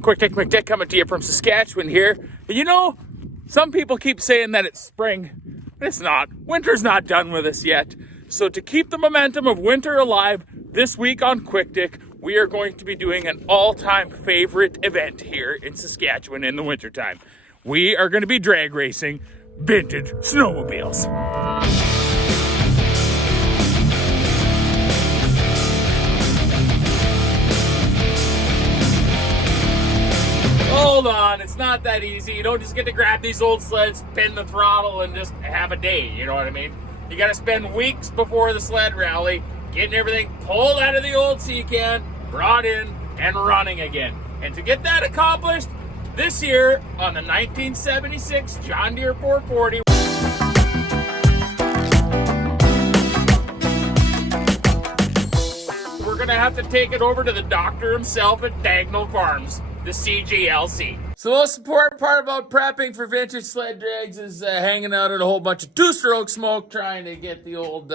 Quick Dick McDick coming to you from Saskatchewan here. And you know, some people keep saying that it's spring. It's not. Winter's not done with us yet. So to keep the momentum of winter alive, this week on Quick Dick, we are going to be doing an all-time favorite event here in Saskatchewan in the wintertime. We are going to be drag racing vintage snowmobiles. Hold on, it's not that easy. You don't just get to grab these old sleds, pin the throttle, and just have a day, you know what I mean? You gotta spend weeks before the sled rally, getting everything pulled out of the old sea can, brought in, and running again. And to get that accomplished, this year on the 1976 John Deere 440, we're gonna have to take it over to the doctor himself at Dagnall Farms, the CGLC. So the most important part about prepping for vintage sled drags is hanging out at a whole bunch of two-stroke smoke trying to get the old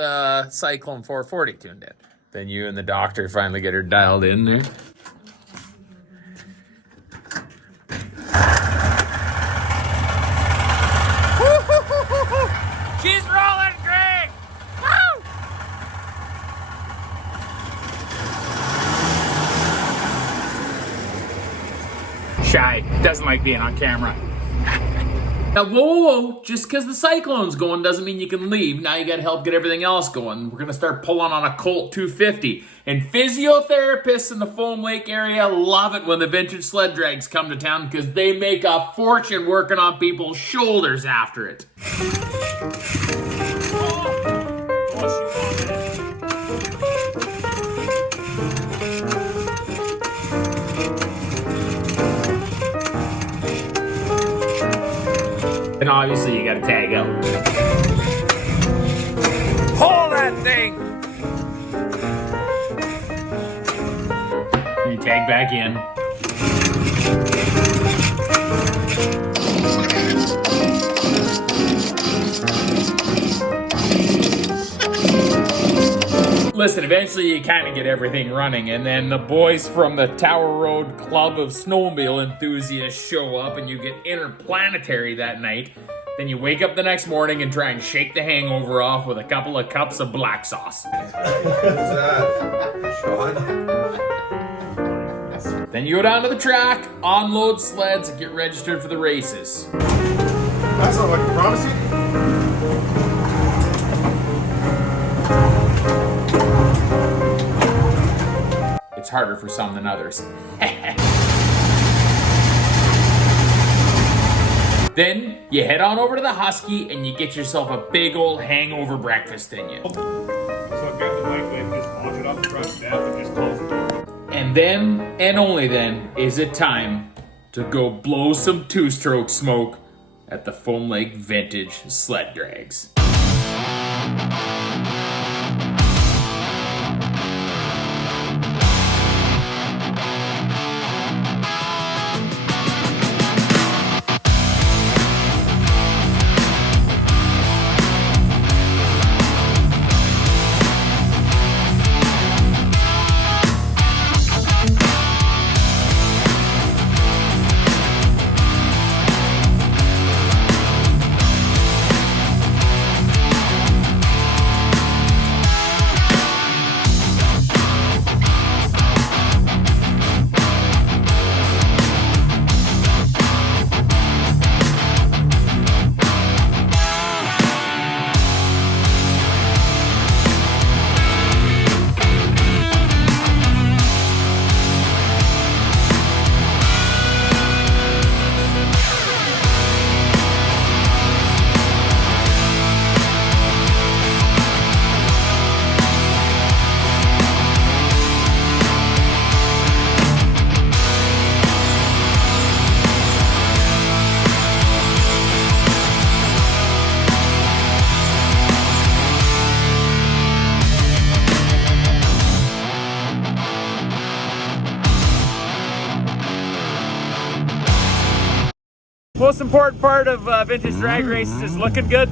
Cyclone 440 tuned in. Then you and the doctor finally get her dialed in there. She's rolling, Greg! Woo! Shy, doesn't like being on camera. Now, whoa, just because the Cyclone's going doesn't mean you can leave. Now you gotta help get everything else going. We're gonna start pulling on a Colt 250. And physiotherapists in the Foam Lake area love it when the vintage sled drags come to town because they make a fortune working on people's shoulders after it. And obviously you gotta tag out. Pull that thing! And you tag back in. Listen, eventually you kind of get everything running, and then the boys from the Tower Road Club of Snowmobile Enthusiasts show up, and you get interplanetary that night. Then you wake up the next morning and try and shake the hangover off with a couple of cups of black sauce. What's that? Sean? Then you go down to the track, unload sleds, and get registered for the races. That's not what you promised you? It's harder for some than others. Then you head on over to the Husky and you get yourself a big old hangover breakfast in you. So get the banquet, just launch it off the front step and just close the door. And then, and only then, is it time to go blow some two-stroke smoke at the Foam Lake Vintage Sled Drags. Most important part of vintage drag races is looking good.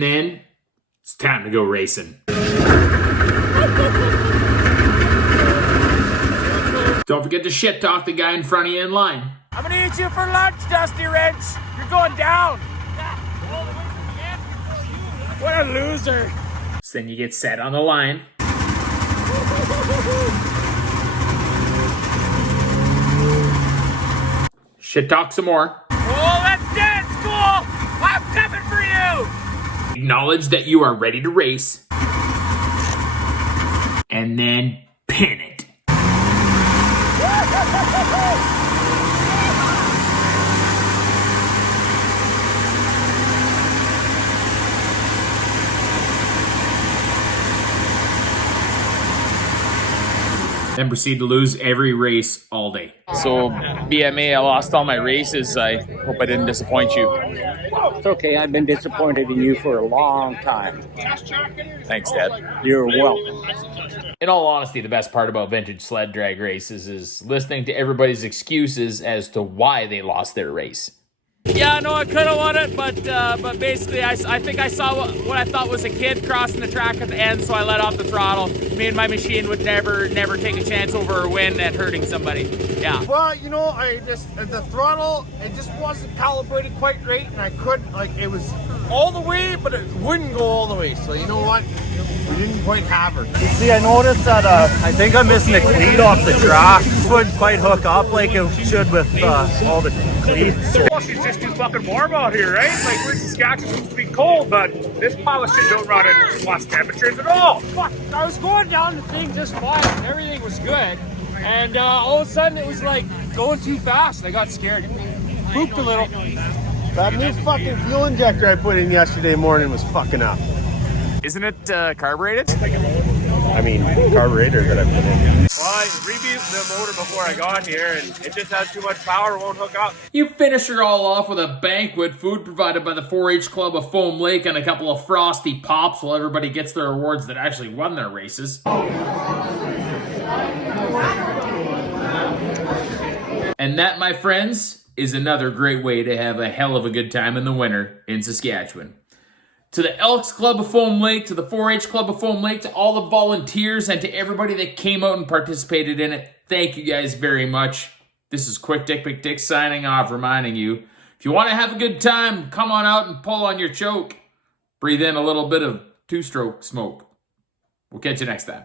And then it's time to go racing. Don't forget to shit talk the guy in front of you in line. I'm gonna eat you for lunch, Dusty Wrench. You're going down. What a loser. So then you get set on the line. Shit talk some more. Oh, that's dead, school! I'm coming for you! Acknowledge that you are ready to race. And then pin it. Then proceed to lose every race all day. So, BMA, I lost all my races. I hope I didn't disappoint you. It's okay. I've been disappointed in you for a long time. Thanks, Dad. You're welcome. In all honesty, the best part about vintage sled drag races is listening to everybody's excuses as to why they lost their race. Yeah, no, I could have won it, but basically I think I saw what I thought was a kid crossing the track at the end, so I let off the throttle. Me and my machine would never take a chance over a win at hurting somebody. Yeah. Well, you know, the throttle, it just wasn't calibrated quite right, and I couldn't, like, it was all the way, but it wouldn't go all the way. So you know what? We didn't quite have her. You see, I noticed that I think I'm missing the cleat off the track. This wouldn't quite hook up like it should with all the cleats. So. Well, she's just too fucking warm out here, right? Like, we're in Saskatchewan, it's supposed to be cold, but this pile of shit don't run at plus temperatures at all. Fuck, I was going down the thing just fine, and everything was good. And all of a sudden, it was like going too fast. I got scared. Pooped a little. That new fucking fuel injector I put in yesterday morning was fucking up. Isn't it carbureted? I mean, carburetor that I put in. Well, I rebuilt the motor before I got here, and it just has too much power, won't hook up. You finish her all off with a banquet, food provided by the 4-H Club of Foam Lake, and a couple of frosty pops while everybody gets their awards that actually won their races. And that, my friends, is another great way to have a hell of a good time in the winter in Saskatchewan. To the Elks Club of Foam Lake, to the 4-H Club of Foam Lake, to all the volunteers, and to everybody that came out and participated in it, thank you guys very much. This is Quick Dick McDick signing off, reminding you, if you want to have a good time, come on out and pull on your choke. Breathe in a little bit of two-stroke smoke. We'll catch you next time.